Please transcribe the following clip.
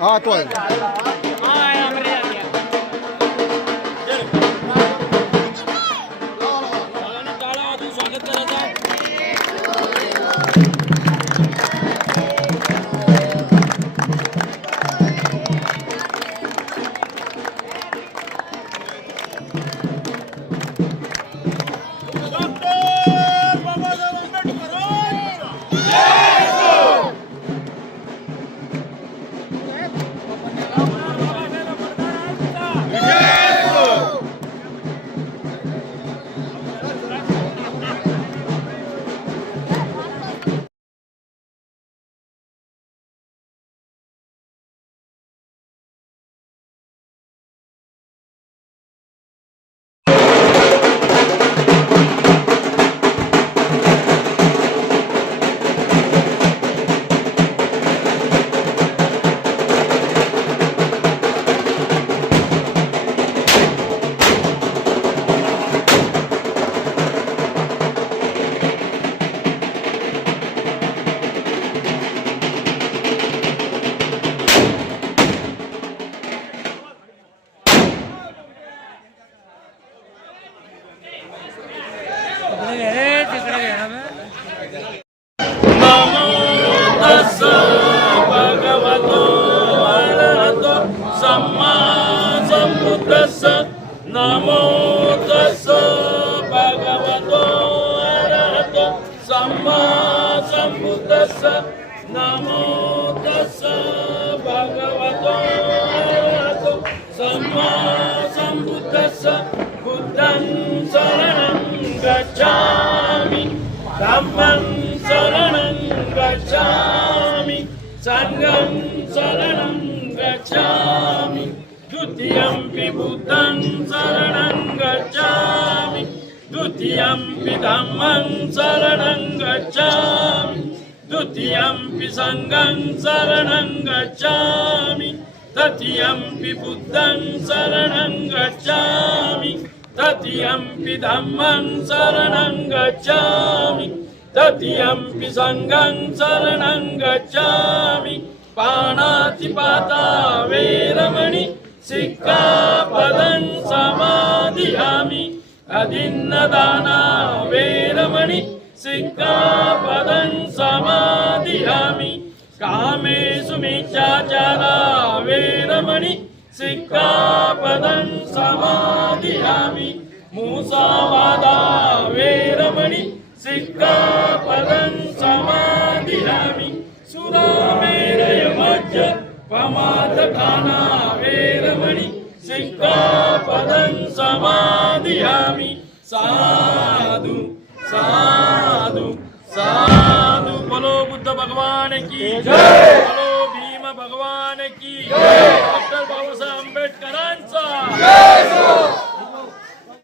हाँ तो है नमो तस्स भगवतो अरहतो सम्मा सम्बुद्धस्स नमो तस्स भगवतो अरहतो सम्मा सम्बुद्धस्स बुद्धं शरणं गच्छामि धम्मं शरणं गच्छामि संघं शरणं गच्छामि द्वितीयंपि बुद्धं शरणं गच्छामि द्वितीयंपि धम्मं शरणं गच्छामि द्वितीयंपि संघं शरणं गच्छामि तृतीयंपि बुद्धं शरणं गच्छामि तृतीयंपि धम्मं शरणं गच्छामि तृतीयंपि संघं शरणं गच्छामि पाणातिपाता वेरमणि सिक्खापदं समादियामि अदिन्नदाना वेरमणि सिक्खापदं समादियामि कामेषु मिच्छाचारा वेरमणि सिक्खापदं समादियामि मुसावादा वेरमणि सिक्खापदं समादियामि सुरामेरयमज्ज पमादखाना वेरमणि सिक्खापदं समादियामि साधु साधु साधु। बोलो बुद्ध भगवान की जय, बोलो भीम भगवान की जय, डॉक्टर बाबासाहेब